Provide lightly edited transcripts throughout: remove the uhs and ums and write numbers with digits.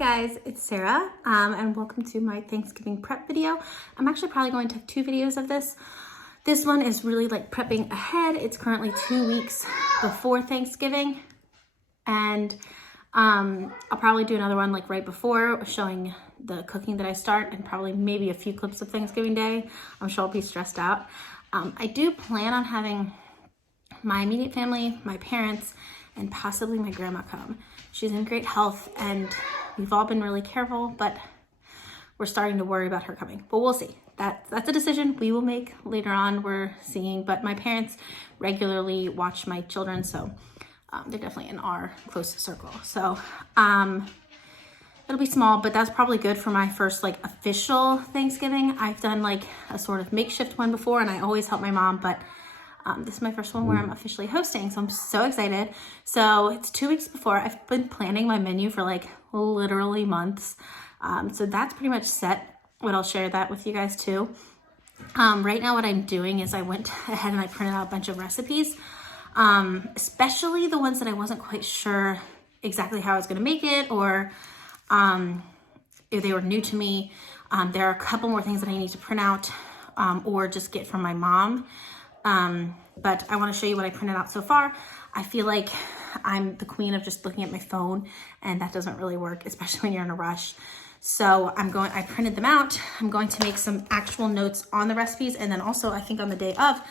guys, it's Sarah, and welcome to my Thanksgiving prep video. I'm actually probably going to have two videos of this. This one is really like prepping ahead. It's currently 2 weeks before Thanksgiving, and I'll probably do another one like right before, showing the cooking that I start, and probably maybe a few clips of Thanksgiving Day. I'm sure I'll be stressed out. I do plan on having my immediate family, my parents, and possibly my grandma come. She's in great health and we've all been really careful, but we're starting to worry about her coming. But we'll see. That's a decision we will make later on. We're seeing, but my parents regularly watch my children, so they're definitely in our closest circle. So it'll be small, but that's probably good for my first like official Thanksgiving. I've done like a sort of makeshift one before, and I always help my mom, but this is my first one where I'm officially hosting, so I'm so excited. So it's 2 weeks before. I've been planning my menu for like literally months. So that's pretty much set, but I'll share that with you guys too. Right now what I'm doing is I went ahead and I printed out a bunch of recipes, especially the ones that I wasn't quite sure exactly how I was going to make it, or if they were new to me. There are a couple more things that I need to print out or just get from my mom. But I want to show you what I printed out so far. I feel like I'm the queen of just looking at my phone, and that doesn't really work, especially when you're in a rush. So I printed them out. I'm going to make some actual notes on the recipes, and then also I think on the day of,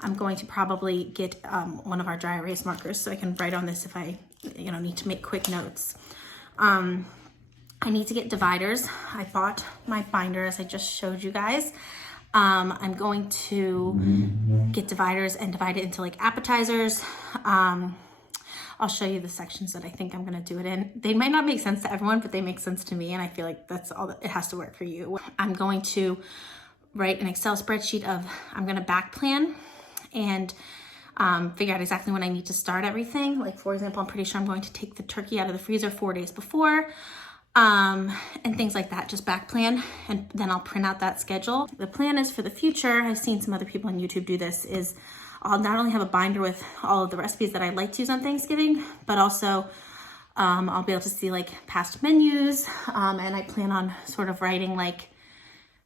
I'm going to probably get one of our dry erase markers so I can write on this if I need to make quick notes. I need to get dividers. I bought my binder as I just showed you guys. I'm going to get dividers and divide it into like appetizers. I'll show you the sections that I think I'm going to do it in. They might not make sense to everyone, but they make sense to me, and I feel like that's all that it has to work for you. I'm going to write an Excel spreadsheet of, I'm going to back plan and figure out exactly when I need to start everything. Like, for example, I'm pretty sure I'm going to take the turkey out of the freezer 4 days before. And things like that, just back plan, and then I'll print out that schedule. The plan is for the future, I've seen some other people on YouTube do this, is I'll not only have a binder with all of the recipes that I'd like to use on Thanksgiving, but also I'll be able to see like past menus, and I plan on sort of writing like,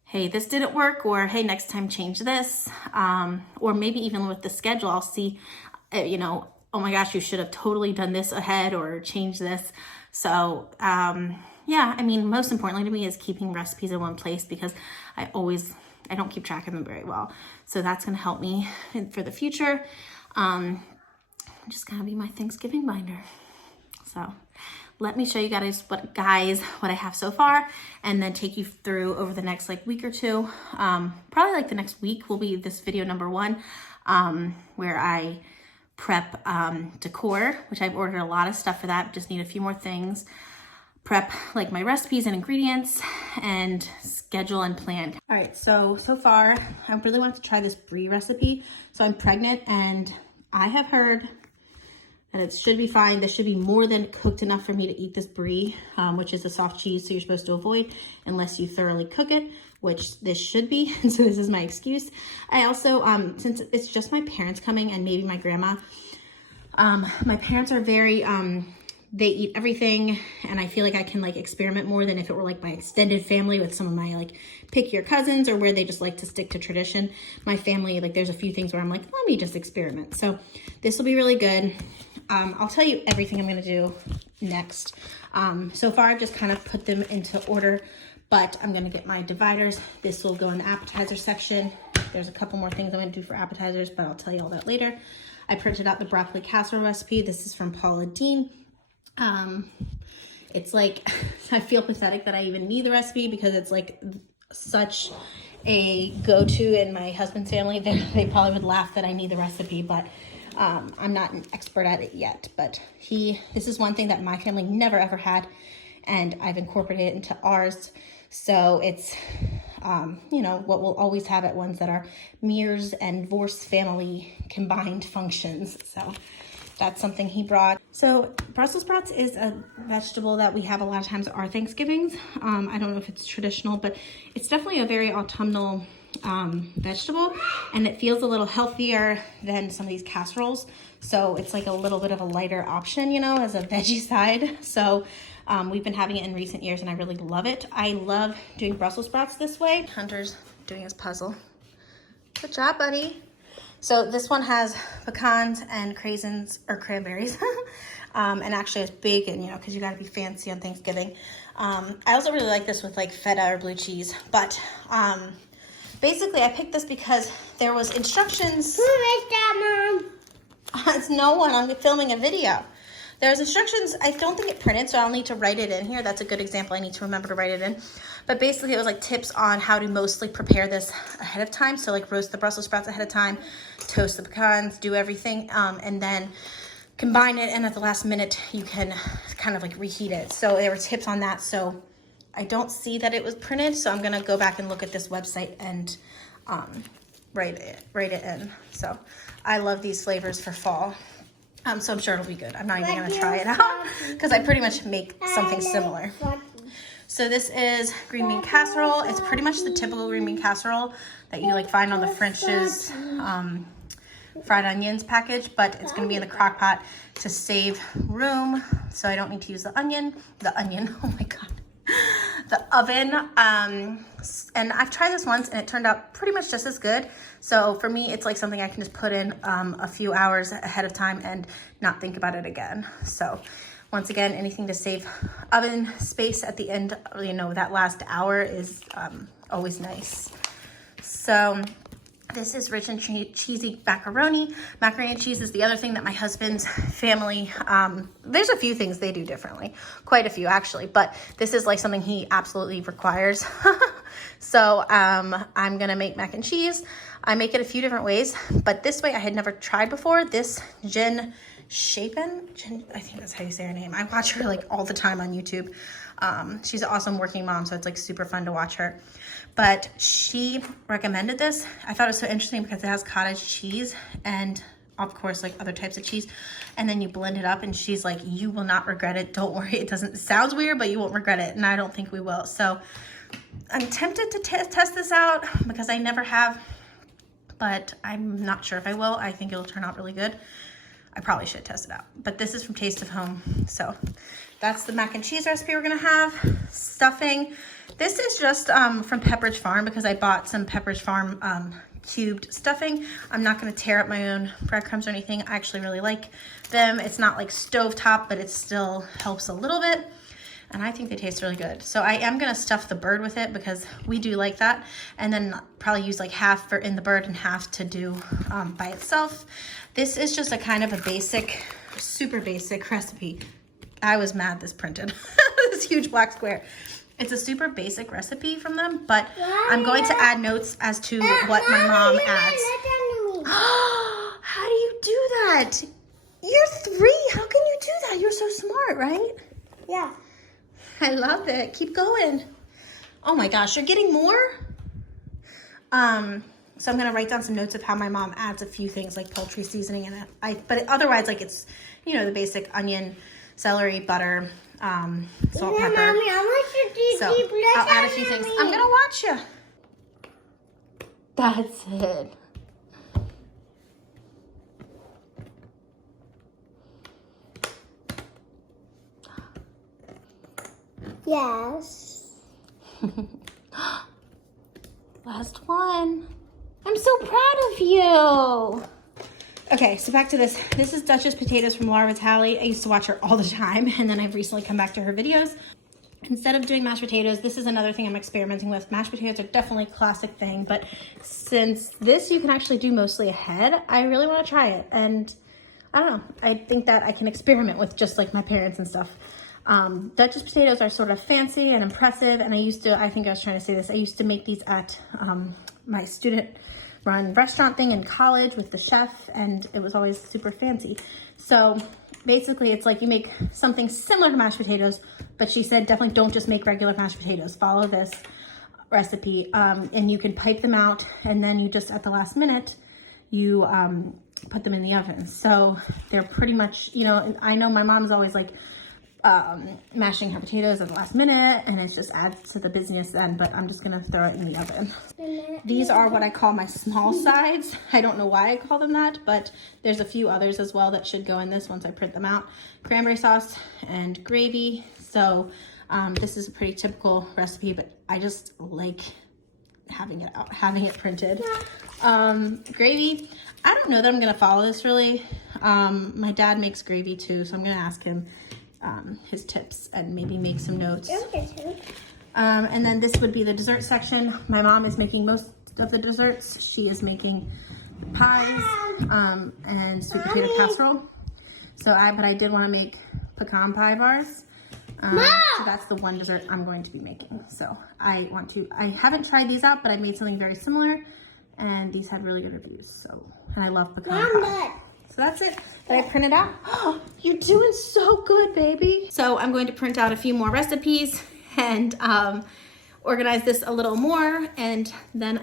hey, this didn't work, or hey, next time change this, or maybe even with the schedule, I'll see, oh my gosh, you should have totally done this ahead or changed this. So, yeah, I mean, most importantly to me is keeping recipes in one place, because I don't keep track of them very well. So that's going to help me for the future. Just going to be my Thanksgiving binder. So let me show you guys what I have so far, and then take you through over the next like week or two. Probably like the next week will be this video number 1, where I prep Decor, which I've ordered a lot of stuff for that, just need a few more things. Prep like my recipes and ingredients, and schedule and plan. All right, so far I really want to try this brie recipe. So I'm pregnant, and I have heard that it should be fine. This should be more than cooked enough for me to eat this brie, which is a soft cheese, so you're supposed to avoid unless you thoroughly cook it, which this should be. So this is my excuse. I also, since it's just my parents coming and maybe my grandma, my parents are very, they eat everything, and I feel like I can like experiment more than if it were like my extended family with some of my like pickier cousins, or where they just like to stick to tradition. My family, like there's a few things where I'm like, let me just experiment. So this will be really good. I'll tell you everything I'm gonna do next. So far I've just kind of put them into order, but I'm gonna get my dividers. This will go in the appetizer section. There's a couple more things I'm gonna do for appetizers, but I'll tell you all that later. I printed out the broccoli casserole recipe. This is from Paula Deen. It's like, I feel pathetic that I even need the recipe, because it's like such a go-to in my husband's family. They probably would laugh that I need the recipe, but I'm not an expert at it yet. But this is one thing that my family never ever had, and I've incorporated it into ours. So it's, what we'll always have at ones that are Mears and Vorse family combined functions. So that's something he brought. So Brussels sprouts is a vegetable that we have a lot of times at our Thanksgivings. I don't know if it's traditional, but it's definitely a very autumnal vegetable, and it feels a little healthier than some of these casseroles. So it's like a little bit of a lighter option, as a veggie side. So We've been having it in recent years and I really love it. I love doing Brussels sprouts this way. Hunter's doing his puzzle. Good job, buddy. So this one has pecans and craisins or cranberries. And actually it's bacon, you know, because you got to be fancy on Thanksgiving. I also really like this with like feta or blue cheese. But basically I picked this because there was instructions. Who is that, Mom? It's no one. I'm filming a video. There's instructions. I don't think it printed, so I'll need to write it in here. That's a good example. I need to remember to write it in. But basically, it was like tips on how to mostly prepare this ahead of time. So like roast the Brussels sprouts ahead of time, toast the pecans, do everything, and then combine it. And at the last minute, you can kind of like reheat it. So there were tips on that. So I don't see that it was printed. So I'm going to go back and look at this website and write it in. So I love these flavors for fall. So I'm sure it'll be good. I'm not even going to try it out because I pretty much make something similar. So this is green bean casserole. It's pretty much the typical green bean casserole that you like find on the French's fried onions package, but it's going to be in the crock pot to save room. So I don't need to use the onion, oh my God, the oven. And I've tried this once and it turned out pretty much just as good. So for me, it's like something I can just put in a few hours ahead of time and not think about it again. So once again, anything to save oven space at the end, you know, that last hour is always nice. So this is rich and cheesy macaroni. Macaroni and cheese is the other thing that my husband's family, there's a few things they do differently, quite a few actually, but this is like something he absolutely requires. So I'm gonna make mac and cheese. I make it a few different ways, but this way I had never tried before. This Jen Chapin, I think that's how you say her name. I watch her like all the time on YouTube. She's an awesome working mom, so it's like super fun to watch her. But she recommended this. I thought it was so interesting because it has cottage cheese and of course like other types of cheese, and then you blend it up and she's like, you will not regret it. Don't worry. It sounds weird, but you won't regret it. And I don't think we will. So I'm tempted to test this out because I never have, but I'm not sure if I will. I think it'll turn out really good. I probably should test it out, but this is from Taste of Home. So that's the mac and cheese recipe we're gonna have. Stuffing. This is just from Pepperidge Farm because I bought some Pepperidge Farm cubed stuffing. I'm not gonna tear up my own breadcrumbs or anything. I actually really like them. It's not like stovetop, but it still helps a little bit. And I think they taste really good. So I am gonna stuff the bird with it because we do like that. And then probably use like half for in the bird and half to do by itself. This is just a kind of a basic, super basic recipe. I was mad this printed, this huge black square. It's a super basic recipe from them, but I'm going to add notes as to what my mom adds. How do you do that? You're 3, how can you do that? You're so smart, right? Yeah. I love it. Keep going. Oh my gosh, you're getting more? So I'm gonna write down some notes of how my mom adds a few things like poultry seasoning in it. But otherwise, like it's, you know, the basic onion, celery, butter, salt, pepper. Mommy, so I'll add a few things. I'm gonna watch you. That's it. Yes. Last one. I'm so proud of you. Okay, so back to this. This is Duchess Potatoes from Laura Vitale. I used to watch her all the time, and then I've recently come back to her videos. Instead of doing mashed potatoes, this is another thing I'm experimenting with. Mashed potatoes are definitely a classic thing, but since this you can actually do mostly ahead, I really want to try it. And I don't know, I think that I can experiment with just like my parents and stuff. Duchess potatoes are sort of fancy and impressive, and I think I was trying to say this, I used to make these at my student-run restaurant thing in college with the chef, and it was always super fancy. So basically, it's like you make something similar to mashed potatoes, but she said definitely don't just make regular mashed potatoes. Follow this recipe, and you can pipe them out, and then you just, at the last minute, you put them in the oven. So they're pretty much, you know, I know my mom's always like, mashing her potatoes at the last minute, and it just adds to the busyness then, but I'm just gonna throw it in the oven. These are what I call my small sides. I don't know why I call them that, but there's a few others as well that should go in this once I print them out. Cranberry sauce and gravy, So this is a pretty typical recipe, but I just like having it out, having it printed. Gravy, I don't know that I'm gonna follow this really. My dad makes gravy too, so I'm gonna ask him his tips and maybe make some notes. And then this would be the dessert section. My mom is making most of the desserts. She is making pies and sweet potato casserole. So I did want to make pecan pie bars. So that's the one dessert I'm going to be making. So I haven't tried these out, but I made something very similar and these had really good reviews. So, and I love pecan pie. So that's it that I printed out. Oh, you're doing so good, baby. So I'm going to print out a few more recipes and organize this a little more, and then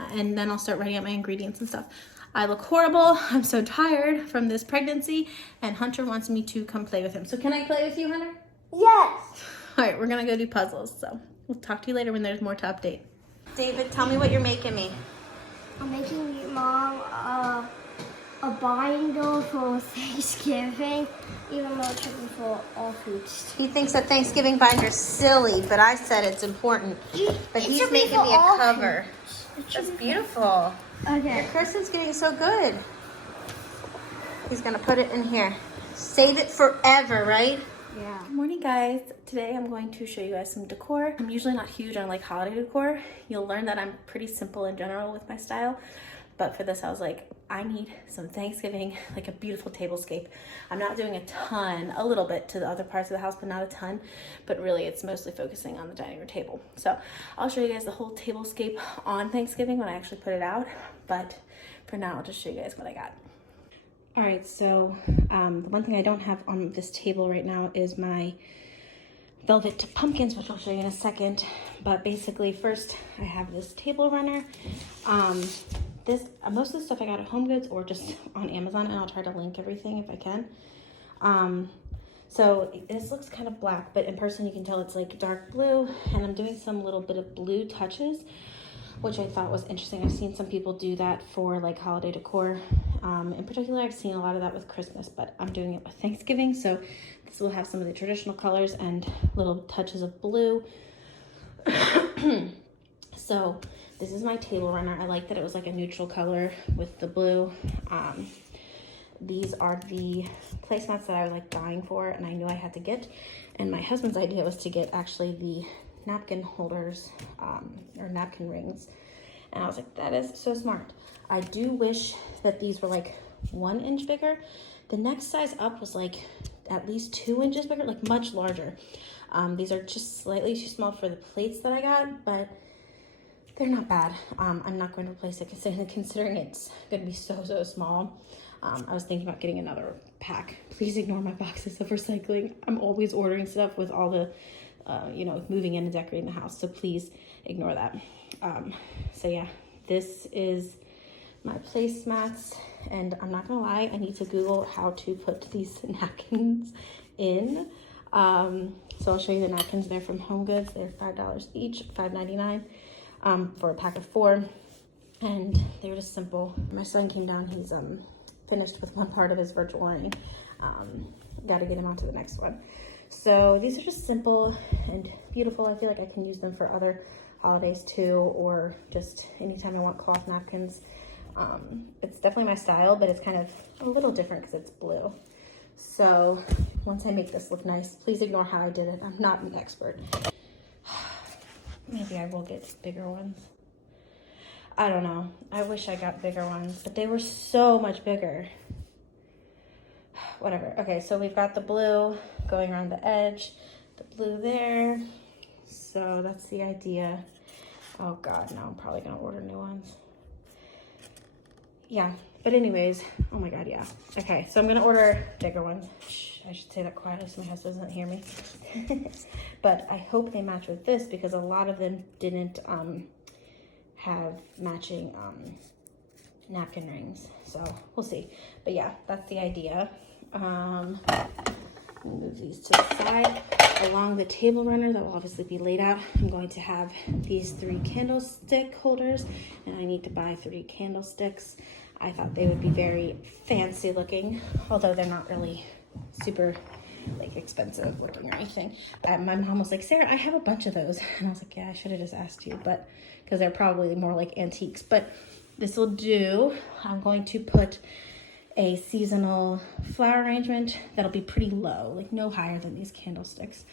I'll start writing out my ingredients and stuff. I look horrible. I'm so tired from this pregnancy, and Hunter wants me to come play with him. So can I play with you, Hunter? Yes. All right, we're gonna go do puzzles. So we'll talk to you later when there's more to update. David, tell me what you're making me. I'm making your mom a binder for Thanksgiving, even though it should be for all foods. He thinks that Thanksgiving binder's silly, but I said it's important. But he's making me a cover. That's beautiful. Okay. Your Kristen's getting so good. He's gonna put it in here. Save it forever, right? Yeah. Good morning, guys. Today I'm going to show you guys some decor. I'm usually not huge on like holiday decor. You'll learn that I'm pretty simple in general with my style. But for this, I was like, I need some Thanksgiving, like a beautiful tablescape. I'm not doing a ton, a little bit to the other parts of the house, but not a ton. But really, it's mostly focusing on the dining room table. So I'll show you guys the whole tablescape on Thanksgiving when I actually put it out. But for now, I'll just show you guys what I got. All right, so the one thing I don't have on this table right now is my velvet pumpkins, which I'll show you in a second. But basically, first I have this table runner. Most of the stuff I got at Home Goods or just on Amazon, and I'll try to link everything if I can. So this looks kind of black, but in person you can tell it's like dark blue, and I'm doing some little bit of blue touches, which I thought was interesting. I've seen some people do that for like holiday decor. In particular, I've seen a lot of that with Christmas, but I'm doing it with Thanksgiving. So this will have some of the traditional colors and little touches of blue. So this is my table runner. I like that it was like a neutral color with the blue. These are the placemats that I was like dying for and I knew I had to get. And my husband's idea was to get actually the napkin holders or napkin rings. And I was like, that is so smart. I do wish that these were like 1 inch bigger. The next size up was like at least 2 inches bigger, like much larger. These are just slightly too small for the plates that I got, but they're not bad. I'm not going to replace it considering it's going to be so small. I was thinking about getting another pack. Please ignore my boxes of recycling. I'm always ordering stuff with all the, moving in and decorating the house. So please ignore that. So yeah, this is my placemats. And I'm not going to lie, I need to Google how to put these napkins in. So I'll show you the napkins. They're from Home Goods. They're $5 each, $5.99. For a pack of 4, and they were just simple. My son came down, he's finished with one part of his virtual learning. Got to get him on to the next one. So these are just simple and beautiful. I feel like I can use them for other holidays too, or just anytime I want cloth napkins. It's definitely my style, but it's kind of a little different because it's blue. So once I make this look nice, please ignore how I did it. I'm not an expert. Maybe I will get bigger ones. I don't know. I wish I got bigger ones, but they were so much bigger. Whatever. Okay, so we've got the blue going around the edge, the blue there. So that's the idea. Oh God, no, I'm probably gonna order new ones. Yeah, but anyways, oh my God, yeah. Okay, so I'm gonna order bigger ones. Shh, I should say that quietly so my husband doesn't hear me. But I hope they match with this because a lot of them didn't have matching napkin rings. So we'll see. But yeah, that's the idea. Move these to the side. Along the table runner that will obviously be laid out, I'm going to have these 3 candlestick holders, and I need to buy 3 candlesticks. I thought they would be very fancy looking, although they're not really super like expensive looking or anything. My mom was like, Sarah, I have a bunch of those. And I was like, yeah, I should have just asked you, but because they're probably more like antiques, but this will do. I'm going to put a seasonal flower arrangement that'll be pretty low, like no higher than these candlesticks.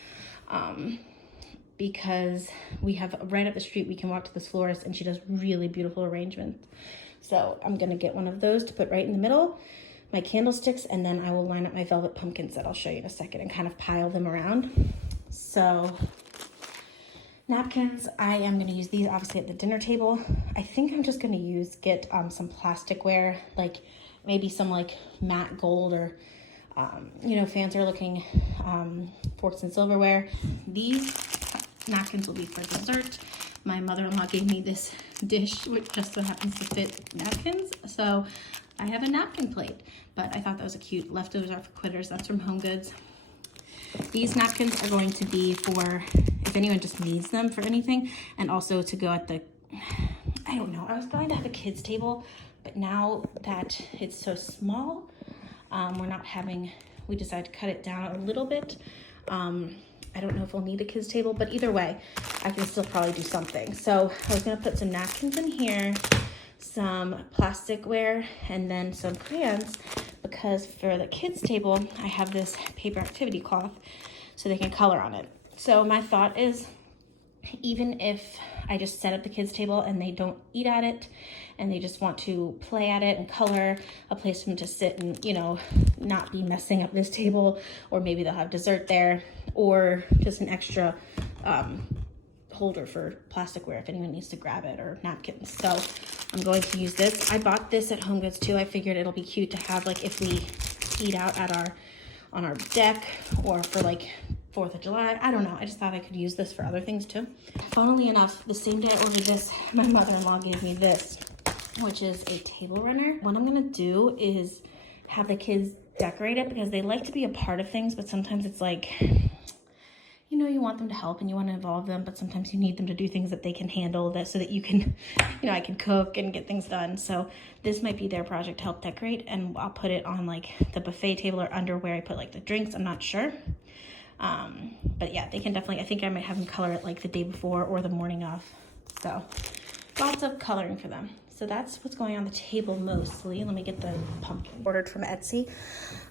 Because we have right up the street, we can walk to this florist and she does really beautiful arrangements. So I'm gonna get one of those to put right in the middle, my candlesticks, and then I will line up my velvet pumpkins that I'll show you in a second and kind of pile them around. So napkins, I am gonna use these obviously at the dinner table. I think I'm just gonna get some plasticware, like maybe some like matte gold or you know, fancier looking forks and silverware. These napkins will be for dessert. My mother-in-law gave me this dish, which just so happens to fit napkins. So I have a napkin plate, but I thought that was a cute leftovers are for quitters. That's from Home Goods. These napkins are going to be for if anyone just needs them for anything, and also to go at the, I don't know, I was going to have a kids table, but now that it's so small, we decided to cut it down a little bit. I don't know if we'll need a kids table, but either way, I can still probably do something. So I was gonna put some napkins in here, some plasticware, and then some crayons, because for the kids table, I have this paper activity cloth so they can color on it. So my thought is, even if I just set up the kids table and they don't eat at it and they just want to play at it and color, a place for them to sit and, you know, not be messing up this table, or maybe they'll have dessert there, or just an extra holder for plasticware if anyone needs to grab it, or napkins. So I'm going to use this. I bought this at Home Goods too. I figured it'll be cute to have, like, if we eat out at on our deck, or for like 4th of July. I don't know. I just thought I could use this for other things too. Funnily enough, the same day I ordered this, my mother-in-law gave me this, which is a table runner. What I'm gonna do is have the kids decorate it, because they like to be a part of things, but sometimes it's like, you know, you want them to help and you want to involve them, but sometimes you need them to do things that they can handle, that so that you can, you know, I can cook and get things done. So this might be their project to help decorate, and I'll put it on like the buffet table or under where I put like the drinks. I'm not sure. But yeah, they can definitely, I think I might have them color it like the day before or the morning of. So lots of coloring for them. So that's what's going on the table mostly. Let me get the pumpkin ordered from Etsy.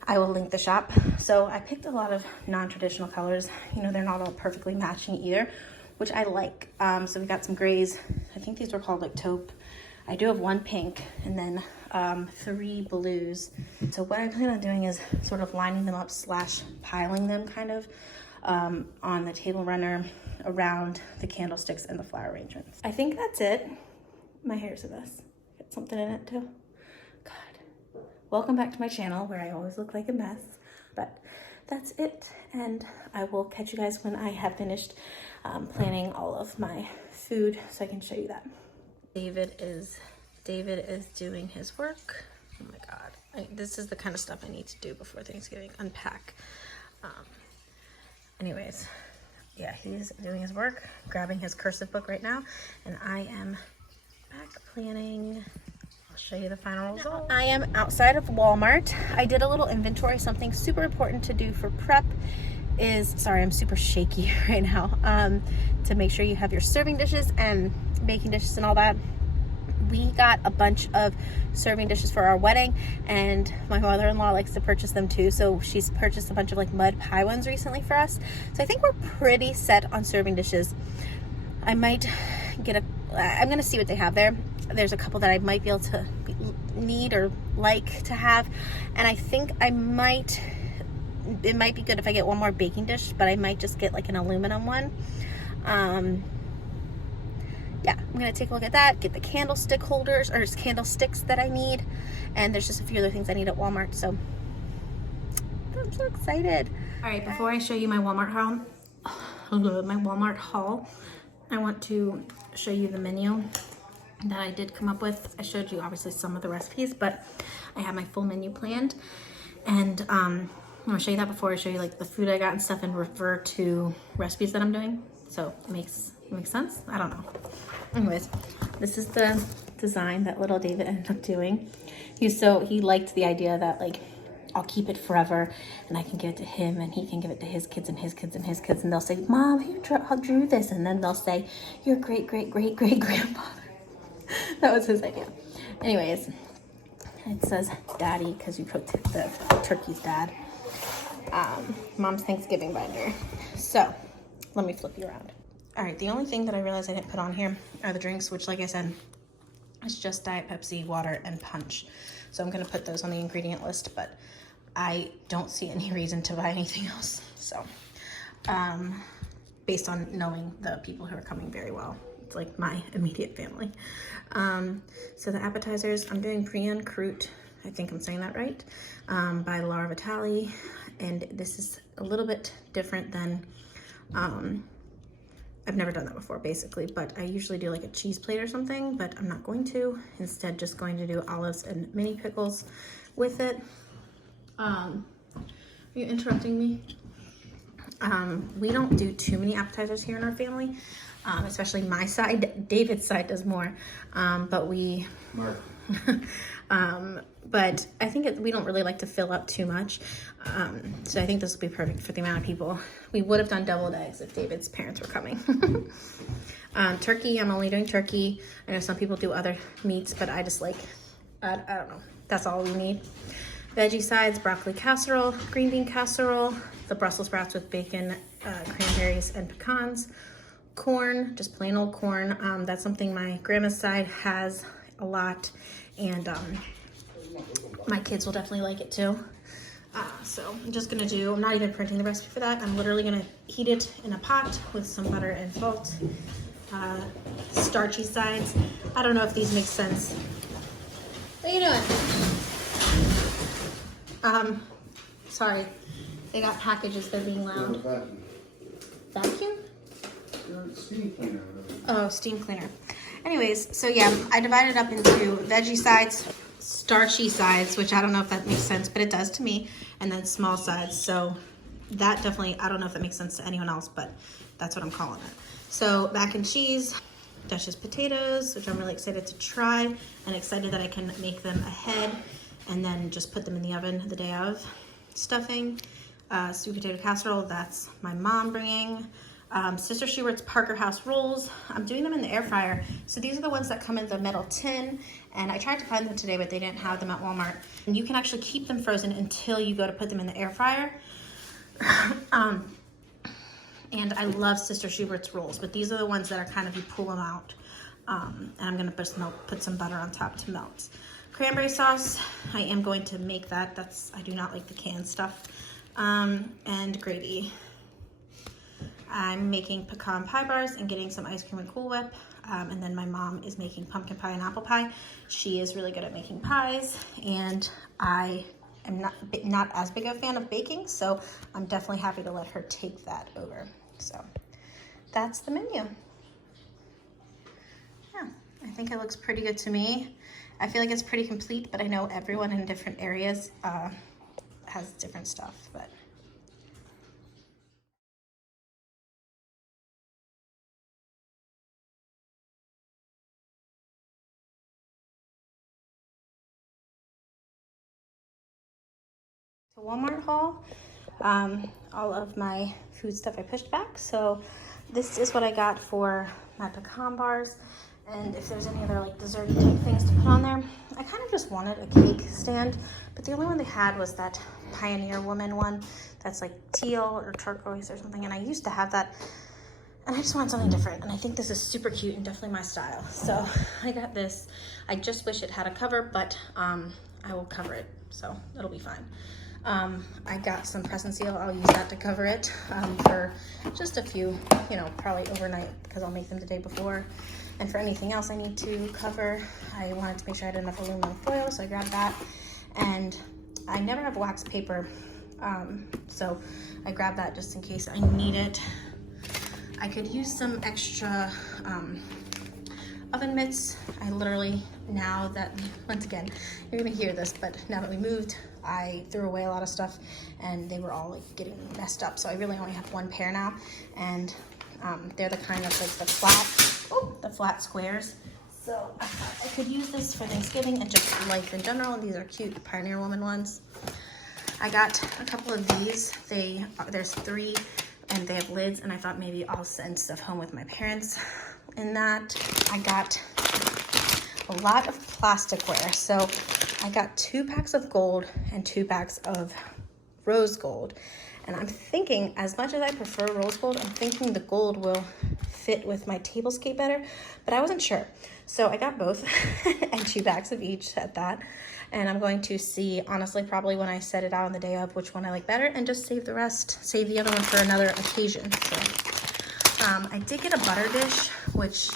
I will link the shop. So I picked a lot of non-traditional colors. You know, they're not all perfectly matching either, which I like. So we got some grays. I think these were called like taupe. I do have one pink and then 3 blues. So what I plan on doing is sort of lining them up / piling them kind of on the table runner around the candlesticks and the flower arrangements. I think that's it. My hair's a mess. Got something in it too. God. Welcome back to my channel where I always look like a mess. But that's it. And I will catch you guys when I have finished planning all of my food so I can show you that. David is doing his work. Oh my God. This is the kind of stuff I need to do before Thanksgiving. Unpack. Anyways, yeah, he's doing his work, grabbing his cursive book right now, and I am back planning. I'll show you the final result. I am outside of Walmart. I did a little inventory. Something super important to do for prep is, sorry, I'm super shaky right now, to make sure you have your serving dishes and baking dishes and all that. We got a bunch of serving dishes for our wedding, and my mother-in-law likes to purchase them too, so she's purchased a bunch of like mud pie ones recently for us. So I think we're pretty set on serving dishes. I might get I'm gonna see what they have there. There's a couple that I might be able to need or like to have, and I think it might be good if I get one more baking dish, but I might just get like an aluminum one. Yeah, I'm gonna take a look at that, get the candlestick holders, or just candlesticks that I need, and there's just a few other things I need at Walmart, so I'm so excited. All right, before I show you my Walmart haul, I want to show you the menu that I did come up with. I showed you obviously some of the recipes, but I have my full menu planned, and I'm gonna show you that before I show you like the food I got and stuff, and refer to recipes that I'm doing, so it makes sense. I don't know. Anyways, this is the design that little David ended up doing. He liked the idea that like I'll keep it forever, and I can give it to him, and he can give it to his kids and his kids and his kids, and they'll say, Mom, who drew this? And then they'll say, your great, great, great, great grandfather. That was his idea. Anyways, it says Daddy, because you put the turkey's dad. Mom's Thanksgiving binder. So, let me flip you around. All right, the only thing that I realized I didn't put on here are the drinks, which, like I said, is just Diet Pepsi, water, and punch. So I'm gonna put those on the ingredient list, but I don't see any reason to buy anything else. So, based on knowing the people who are coming very well. It's like my immediate family. So the appetizers, I'm doing Prion Croûte, I think I'm saying that right, by Laura Vitale. And this is a little bit different than, I've never done that before basically, but I usually do like a cheese plate or something, but I'm not going to. Instead, just going to do olives and mini pickles with it. Are you interrupting me? We don't do too many appetizers here in our family, especially my side. David's side does more, but we... Mark. But I think we don't really like to fill up too much. So I think this will be perfect for the amount of people. We would have done deviled eggs if David's parents were coming. Turkey, I'm only doing turkey. I know some people do other meats, but I just like, I don't know. That's all we need. Veggie sides, broccoli casserole, green bean casserole, the Brussels sprouts with bacon, cranberries, and pecans. Corn, just plain old corn. That's something my grandma's side has a lot, and my kids will definitely like it too. So I'm just gonna I'm not even printing the recipe for that. I'm literally gonna heat it in a pot with some butter and salt. Starchy sides. I don't know if these make sense. What are you doing? Sorry. They got packages, they're being loud. Vacuum? Steam cleaner. Oh, steam cleaner. Anyways, so yeah, I divided up into veggie sides, starchy sides, which I don't know if that makes sense, but it does to me, and then small sides. So that definitely, I don't know if that makes sense to anyone else, but that's what I'm calling it. So mac and cheese, Duchess Potatoes, which I'm really excited to try, and excited that I can make them ahead and then just put them in the oven the day of. Stuffing, sweet potato casserole, that's my mom bringing. Sister Schubert's Parker House rolls. I'm doing them in the air fryer. So these are the ones that come in the metal tin, and I tried to find them today, but they didn't have them at Walmart. And you can actually keep them frozen until you go to put them in the air fryer. And I love Sister Schubert's rolls, but these are the ones that are kind of, you pull them out. And I'm gonna put some butter on top to melt. Cranberry sauce, I am going to make that. I do not like the canned stuff. And gravy. I'm making pecan pie bars and getting some ice cream and Cool Whip. And then my mom is making pumpkin pie and apple pie. She is really good at making pies, and I am not as big a fan of baking, so I'm definitely happy to let her take that over. So that's the menu. Yeah, I think it looks pretty good to me. I feel like it's pretty complete, but I know everyone in different areas has different stuff, but. Walmart haul, all of my food stuff I pushed back. So this is what I got for my pecan bars, and if there's any other like dessert type things to put on there. I kind of just wanted a cake stand, but the only one they had was that Pioneer Woman one that's like teal or turquoise or something, and I used to have that, and I just wanted something different, and I think this is super cute and definitely my style. So I got this. I just wish it had a cover, but I will cover it, so it'll be fine. I got some press and seal. I'll use that to cover it for just a few, probably overnight, because I'll make them the day before. And for anything else I need to cover, I wanted to make sure I had enough aluminum foil, so I grabbed that. And I never have wax paper, so I grabbed that just in case I need it. I could use some extra oven mitts. I literally, now that, once again, you're gonna hear this, but now that we moved, I threw away a lot of stuff and they were all like getting messed up. So I really only have one pair now, and they're the kind of like the flat squares. So I thought I could use this for Thanksgiving and just life in general. These are cute Pioneer Woman ones. I got a couple of these. There's 3 and they have lids, and I thought maybe I'll send stuff home with my parents in that. I got a lot of plasticware. So I got 2 packs of gold and 2 packs of rose gold. And I'm thinking, as much as I prefer rose gold, I'm thinking the gold will fit with my tablescape better, but I wasn't sure. So I got both and 2 packs of each at that. And I'm going to see, honestly, probably when I set it out on the day of, which one I like better, and just save the rest, save the other one for another occasion. So I did get a butter dish, which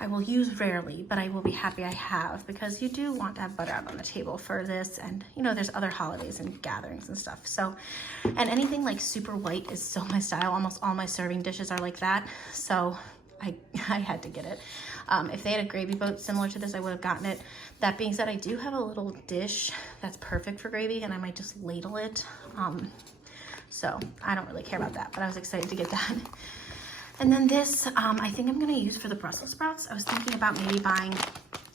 I will use rarely, but I will be happy I have, because you do want to have butter out on the table for this, and you know, there's other holidays and gatherings and stuff. So, and anything like super white is so my style. Almost all my serving dishes are like that. So I had to get it. If they had a gravy boat similar to this, I would have gotten it. That being said, I do have a little dish that's perfect for gravy, and I might just ladle it. So I don't really care about that, but I was excited to get that. And then this, I think I'm gonna use for the Brussels sprouts. I was thinking about maybe buying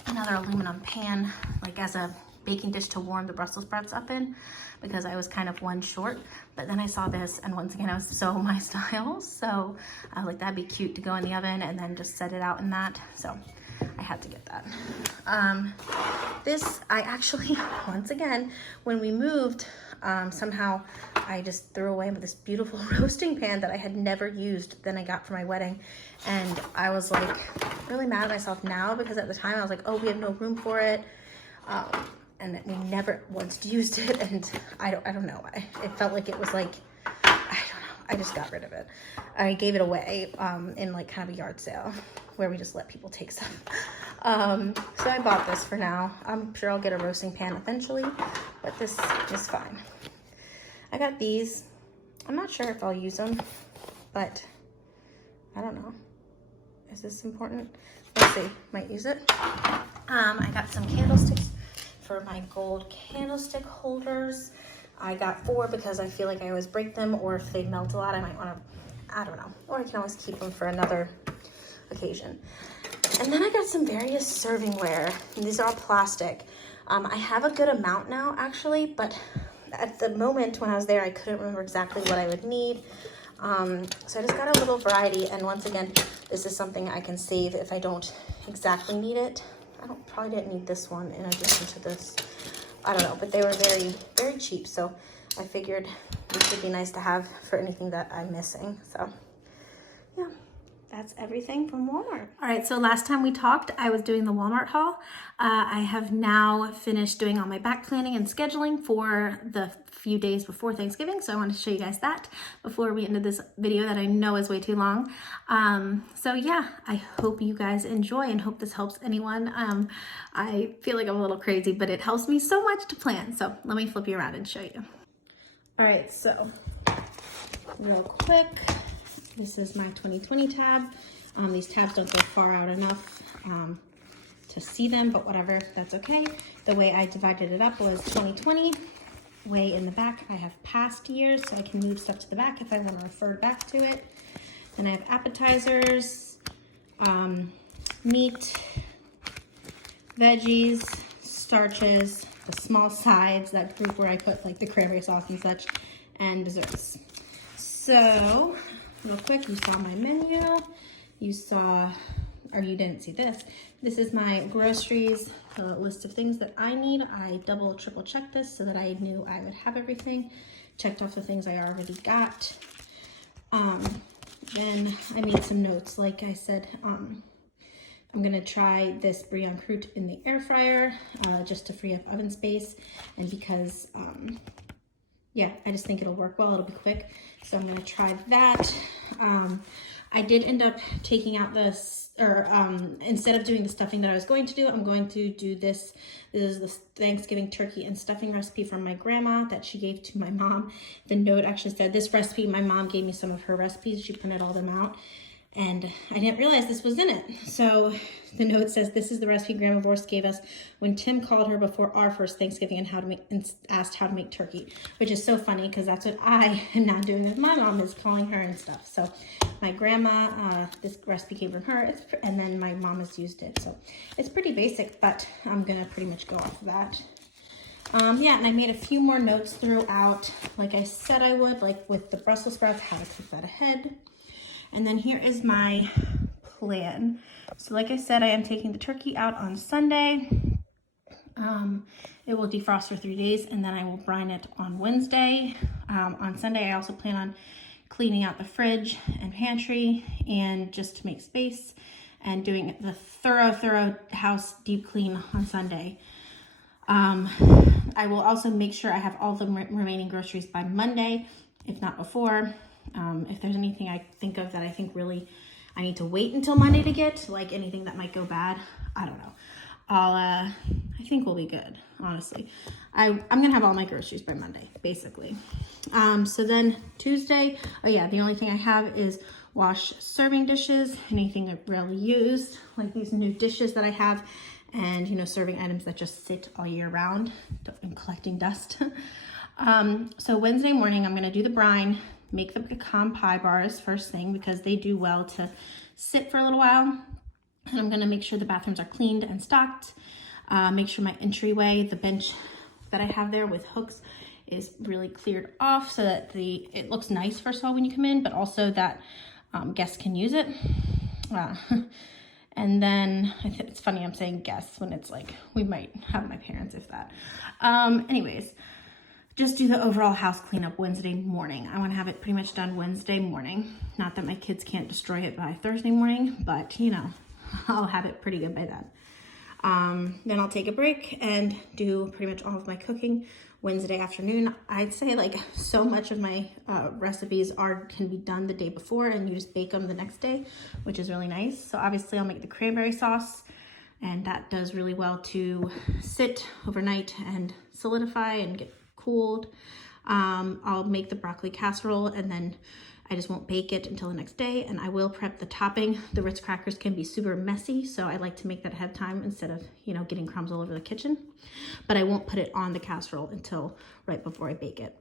another aluminum pan, like as a baking dish to warm the Brussels sprouts up in, because I was kind of one short. But then I saw this, and once again, it was so my style. So I was like, that'd be cute to go in the oven and then just set it out in that. So I had to get that. This, I actually, once again, when we moved, somehow I just threw away this beautiful roasting pan that I had never used, then I got for my wedding. And I was like really mad at myself now, because at the time I was like, oh, we have no room for it. And we never once used it, and I don't know. It felt like it was like, I don't know. I just got rid of it. I gave it away in like kind of a yard sale where we just let people take stuff. So I bought this for now. I'm sure I'll get a roasting pan eventually, but this is fine. I got these. I'm not sure if I'll use them, but I don't know. Is this important? Let's see. Might use it. I got some candlesticks for my gold candlestick holders. I got 4 because I feel like I always break them, or if they melt a lot, I might want to, I don't know. Or I can always keep them for another occasion. And then I got some various servingware. These are all plastic. I have a good amount now, actually, but at the moment when I was there, I couldn't remember exactly what I would need. So I just got a little variety, and once again, this is something I can save if I don't exactly need it. Probably didn't need this one in addition to this. I don't know, but they were very, very cheap. So I figured this would be nice to have for anything that I'm missing. So yeah, that's everything from Walmart. All right, so last time we talked, I was doing the Walmart haul. I have now finished doing all my back planning and scheduling for the few days before Thanksgiving. So I wanted to show you guys that before we ended this video that I know is way too long. So yeah, I hope you guys enjoy and hope this helps anyone. I feel like I'm a little crazy, but it helps me so much to plan. So let me flip you around and show you. All right, so real quick, this is my 2020 tab. These tabs don't go far out enough to see them, but whatever, that's okay. The way I divided it up was 2020. Way in the back, I have past years, so I can move stuff to the back if I want to refer back to it. Then I have appetizers, meat, veggies, starches, the small sides, that group where I put like the cranberry sauce and such, and desserts. So, real quick, you saw my menu. You saw, or you didn't see this. This is my groceries, the list of things that I need. I double, triple checked this so that I knew I would have everything. Checked off the things I already got. Then I made some notes. Like I said, I'm gonna try this brie croûte in the air fryer just to free up oven space, and because yeah, I just think it'll work well. It'll be quick, so I'm gonna try that. I did end up taking out this, or instead of doing the stuffing that I was going to do, I'm going to do this. This is the Thanksgiving turkey and stuffing recipe from my grandma that she gave to my mom. The note actually said, this recipe, my mom gave me some of her recipes. She printed all them out, and I didn't realize this was in it. So the note says, this is the recipe Grandma Vorst gave us when Tim called her before our first Thanksgiving and asked how to make turkey, which is so funny because that's what I am now doing with my mom, is calling her and stuff. So my grandma, this recipe came from her, and then my mom has used it. So it's pretty basic, but I'm gonna pretty much go off of that. Yeah, and I made a few more notes throughout, like I said I would, like with the Brussels sprouts, how to cook that ahead. And then here is my plan. So like I said, I am taking the turkey out on Sunday. It will defrost for 3 days, and then I will brine it on Wednesday. On Sunday, I also plan on cleaning out the fridge and pantry, and just to make space, and doing the thorough house deep clean on Sunday. I will also make sure I have all the remaining groceries by Monday, if not before. If there's anything I think of that I think really I need to wait until Monday to get, like anything that might go bad, I don't know. I think we'll be good, honestly. I'm gonna have all my groceries by Monday, basically. So then Tuesday, oh yeah, the only thing I have is wash serving dishes, anything I've rarely used, like these new dishes that I have, and you know, serving items that just sit all year round and collecting dust. So Wednesday morning, I'm gonna do the brine, make the pecan pie bars first thing because they do well to sit for a little while. And I'm gonna make sure the bathrooms are cleaned and stocked. Make sure my entryway, the bench that I have there with hooks, is really cleared off so that it looks nice first of all when you come in, but also that guests can use it. And then it's funny I'm saying guests when it's like we might have my parents, if that. Anyways, just do the overall house cleanup Wednesday morning. I want to have it pretty much done Wednesday morning. Not that my kids can't destroy it by Thursday morning, but you know, I'll have it pretty good by then. Then I'll take a break and do pretty much all of my cooking Wednesday afternoon. I'd say like so much of my recipes can be done the day before, and you just bake them the next day, which is really nice. So obviously I'll make the cranberry sauce, and that does really well to sit overnight and solidify and get cooled. I'll make the broccoli casserole, and then I just won't bake it until the next day, and I will prep the topping. The Ritz crackers can be super messy, so I like to make that ahead of time instead of, you know, getting crumbs all over the kitchen. But I won't put it on the casserole until right before I bake it.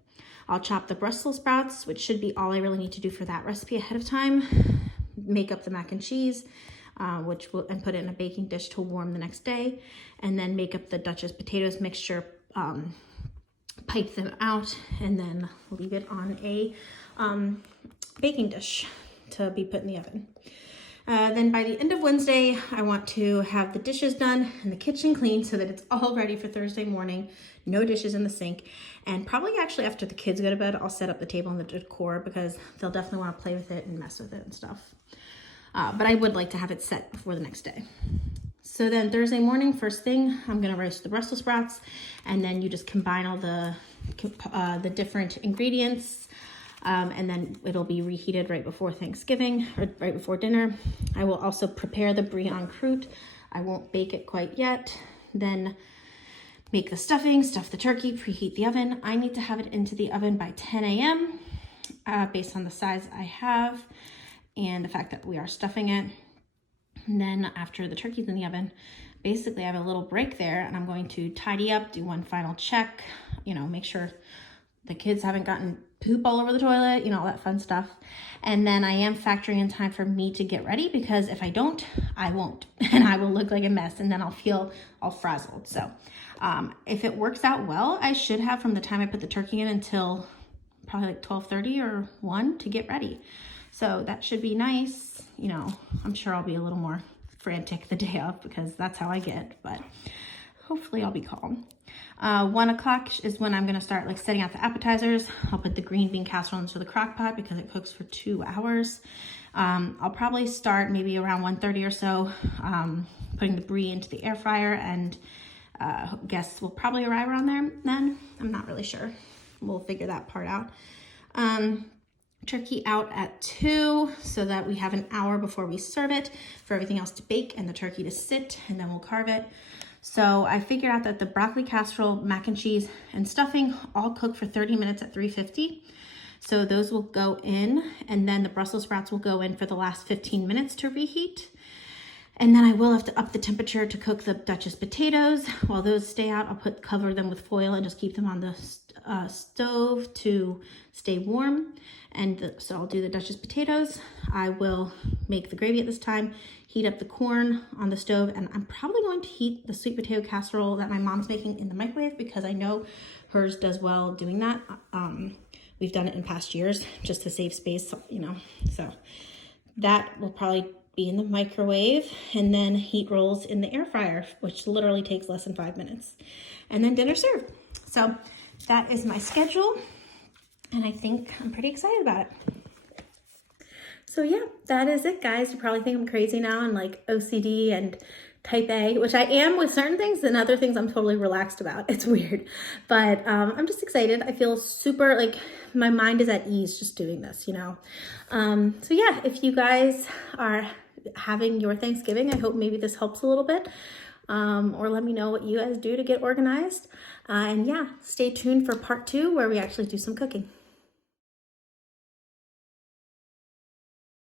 I'll chop the Brussels sprouts, which should be all I really need to do for that recipe ahead of time. Make up the mac and cheese, and put it in a baking dish to warm the next day, and then make up the Duchess potatoes mixture, pipe them out, and then leave it on a baking dish to be put in the oven. Then by the end of Wednesday, I want to have the dishes done and the kitchen clean so that it's all ready for Thursday morning. No dishes in the sink. And probably actually after the kids go to bed, I'll set up the table and the decor because they'll definitely want to play with it and mess with it and stuff. But I would like to have it set before the next day. So then Thursday morning, first thing, I'm gonna roast the Brussels sprouts, and then you just combine all the different ingredients, and then it'll be reheated right before Thanksgiving or right before dinner. I will also prepare the brie en croûte. I won't bake it quite yet. Then make the stuffing, stuff the turkey, preheat the oven. I need to have it into the oven by 10 a.m. Based on the size I have and the fact that we are stuffing it. And then after the turkey's in the oven, basically I have a little break there, and I'm going to tidy up, do one final check, you know, make sure the kids haven't gotten poop all over the toilet, you know, all that fun stuff. And then I am factoring in time for me to get ready, because if I don't, I won't, and I will look like a mess, and then I'll feel all frazzled. So if it works out well, I should have from the time I put the turkey in until probably like 12:30 or 1 to get ready. So that should be nice. You know, I'm sure I'll be a little more frantic the day of because that's how I get, but hopefully I'll be calm. 1 o'clock is when I'm gonna start like setting out the appetizers. I'll put the green bean casserole into the crock pot because it cooks for 2 hours. I'll probably start maybe around 1:30 or so, putting the brie into the air fryer, and guests will probably arrive around there then. I'm not really sure. We'll figure that part out. Turkey out at 2 so that we have an hour before we serve it for everything else to bake and the turkey to sit, and then we'll carve it. So I figured out that the broccoli casserole, mac and cheese, and stuffing all cook for 30 minutes at 350. So those will go in, and then the Brussels sprouts will go in for the last 15 minutes to reheat. And then I will have to up the temperature to cook the Duchess potatoes. While those stay out, I'll cover them with foil and just keep them on the stove to stay warm. And so I'll do the Duchess potatoes. I will make the gravy at this time, heat up the corn on the stove, and I'm probably going to heat the sweet potato casserole that my mom's making in the microwave because I know hers does well doing that. We've done it in past years just to save space, you know, so that will probably be in the microwave, and then heat rolls in the air fryer, which literally takes less than 5 minutes, and then dinner served. So that is my schedule, and I think I'm pretty excited about it. So yeah, that is it, guys. You probably think I'm crazy now and like OCD and type A, which I am with certain things, and other things I'm totally relaxed about. It's weird, but I'm just excited. I feel super, like, my mind is at ease just doing this, you know? So yeah, if you guys are having your Thanksgiving, I hope maybe this helps a little bit, or let me know what you guys do to get organized. And yeah, stay tuned for part 2 where we actually do some cooking.